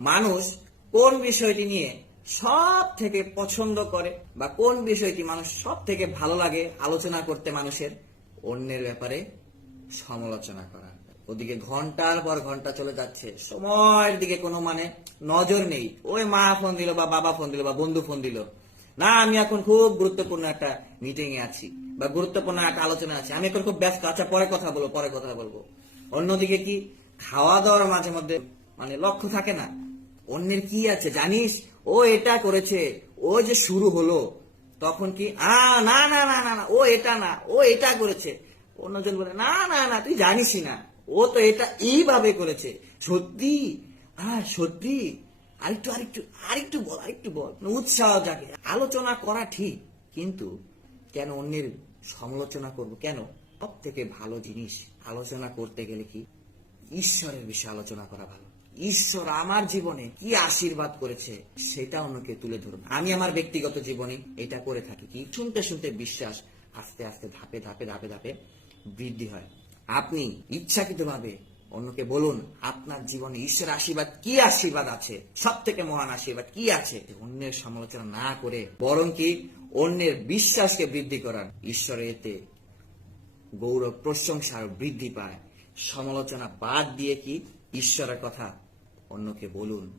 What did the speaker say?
মানুষ কোন বিষয়টি নিয়ে সব থেকে পছন্দ করে বা কোন বিষয়টি মানুষ সব থেকে ভালো লাগে আলোচনা করতে মানুষের? অন্যের ব্যাপারে সমালোচনা করা। ওদিকে ঘণ্টার পর ঘণ্টা চলে যাচ্ছে। সময়ের দিকে কোনো মানে নজর নেই। ওই মা ফোন দিল বা বাবা ফোন দিল বা বন্ধু ফোন দিল। না, আমি এখন খুব গুরুত্বপূর্ণ একটা মিটিং এ আছি বা গুরুত্বপূর্ণ একটা আলোচনা আছে। আমি এখন খুব ব্যস্ত। আচ্ছা পরে কথা বলব, পরে কথা বলব। অন্যদিকে কি খাওয়া দাওয়ার মাঝে মধ্যে মানে লক্ষ্য থাকে না? অন্যের কি আছে জানিস? ও এটা করেছে, ও যে শুরু হলো, তখন কি না না না না না, ও এটা না, ও এটা করেছে। অন্যজন বলে, না না না, তুই জানিসই না, ও তো এটা এইভাবে করেছে। সত্যি? হ্যাঁ সত্যি? আরেকটু আরেকটু আরেকটু বল আরেকটু বল। উৎসাহ জাগে। আলোচনা করা ঠিক, কিন্তু কেন অন্যের সমালোচনা করব? কেন? সব থেকে ভালো জিনিস আলোচনা করতে গেলে কি? ঈশ্বরের বিষয়ে আলোচনা করা ভালো। ঈশ্বর আমার জীবনে কি আশীর্বাদ করেছে, সেটা অন্যকে তুলে ধরুন। আমি আমার ব্যক্তিগত জীবনে এটা করে থাকি কি? শুনতে শুনতে বিশ্বাস আস্তে আস্তে ধাপে ধাপে ধাপে ধাপে বৃদ্ধি হয়। আপনি ইচ্ছাকৃতভাবে অন্যকে বলুন, আপনার জীবনে ঈশ্বরের আশীর্বাদ কি আশীর্বাদ আছে? সব থেকে মহান আশীর্বাদ কি আছে? অন্যের সমালোচনা না করে, বরং কি অন্যের বিশ্বাসকে বৃদ্ধি করার। ঈশ্বরের এতে গৌরব, প্রশংসা বৃদ্ধি পায়। সমালোচনা বাদ দিয়ে কি? ঈশ্বরের কথা অন্যকে বলুন।